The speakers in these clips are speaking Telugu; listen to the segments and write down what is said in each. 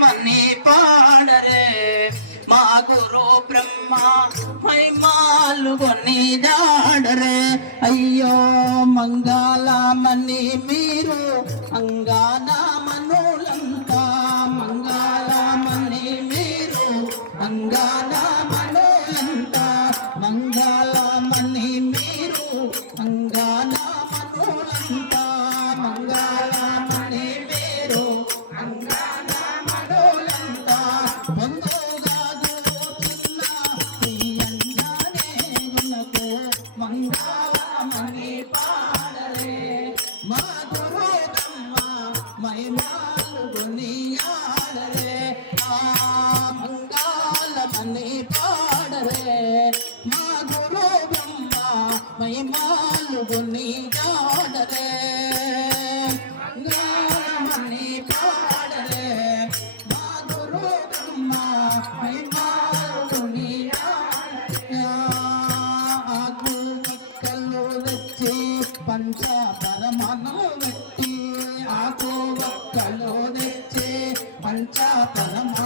మని పాడరే. మా గురు బ్రహ్మ మహిమాలు కొని జాడరే అయ్యో మంగళమని మీరు అంగాన అంగానమనులంతా మంగళమని మీరు అంగానా మహిమాలు గునియాడరే మంగళమని పాడరే మా గురు మహిమాలు గునియాడరే ఆకు ఒక్కలు తెచ్చి పంచ పరమను పెట్టి ఆకు ఒక్కలు తెచ్చి పంచ పరమను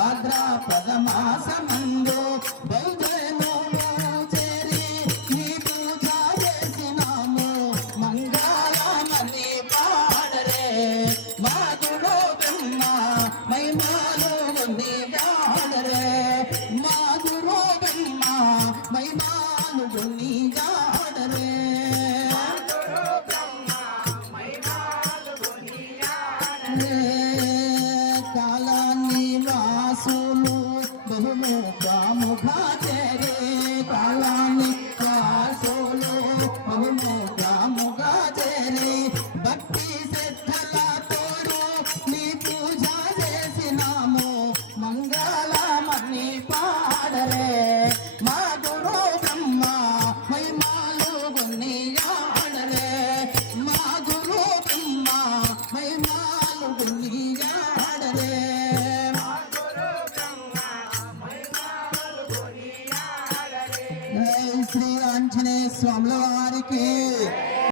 భాద్రపద వాసులు బహుముఖముఖా చేరే కాలాన్ని వాసులు బహుముఖముఖా చేరే భక్తి శ్రద్ధలతోరు నీ పూజ చేసినాము మంగళమని పాడరే. స్వాముల వారికి